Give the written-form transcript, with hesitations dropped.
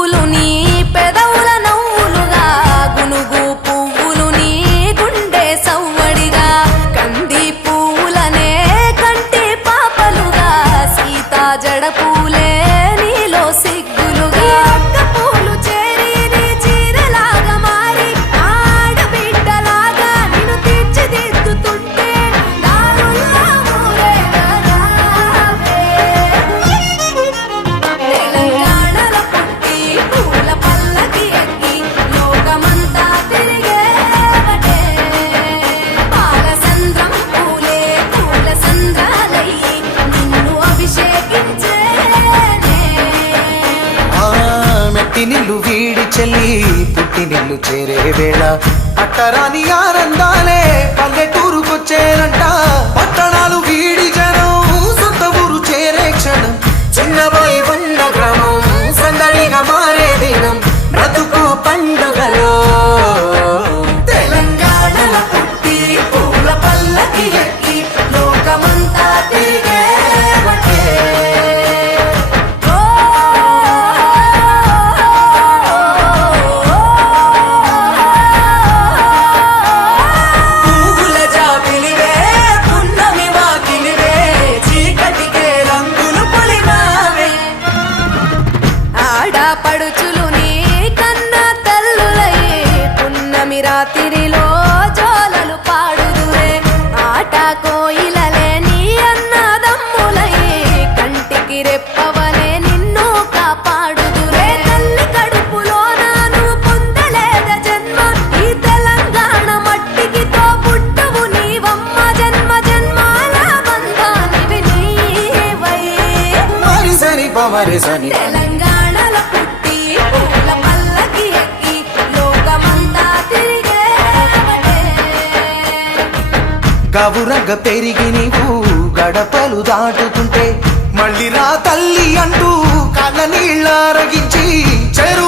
పువ్వులు నీ పెదవుల నవ్వులుగా గునుగు పువ్వులు నీ గుండె సవ్వడిగా కంది పువ్వులనే కంటి పాపలుగా సీతా జడ పూలే నీలో సిగ్గులుగా అక్క పూలు చేరి నీ చీరలాగా మారి ఆడబిడ్డలాగా నిన్ను తీర్చిదిద్దుతుంటే దారుల్లా ఊరేగారావే. తెలంగాణలో పుట్టి పూల పల్లకి ఎక్కి లోకమంతా తిరిగేవటే పాలసంద్రం పూలే పూల సంద్రాలయ్యి నిన్ను అభిషేకించేనే. మెట్టి నిల్లు వీడి చెల్లి పుట్టి నిల్లు చేరే వేళ పట్టరాని ఆనందాలే పల్లెటూరుకొచ్చేనంట. పట్టణాలు వీడి జనం సొంత ఊరు చేరే క్షణం చిన్నబోయి ఉన్న గ్రామం సందడిగా మారే దినం బ్రతుకు పండుగలో. తెలంగాణలో పుట్టి పూల పల్లకి ఎక్కి లోకమంతా తిరిగేవటే. పువ్వుల జాబిలివే పున్నమి వాకిలివే చీకటికే రంగులు పొలిమావే ఆడపడుచులు నీ కన్న తల్లులయ్యే పున్నమి రాత్రిలో జోలలు పాడుదురే ఆట కోయిలలే నీ అన్నదమ్ములయ్యే కంటికి రెప్పవలే నిన్ను కాపాడుదురే తల్లి కడుపులో నాను పొందలేద జన్మ ఈ తెలంగాణ మట్టికి తో పుట్టవు నీవమ్మ జన్మ జన్మాల బంధానివి నీవై. మరిసని పమరిసని తెలంగాణలో పుట్టి పూల పల్లకి ఎక్కి లోకమంతా తిరిగేవటే. గవురగ పెరిగి నీవు గడపలు దాటుతుంటే మళ్ళీ రా తల్లి అంటూ కళ్ళ నీళ్ళ రగించి చెరు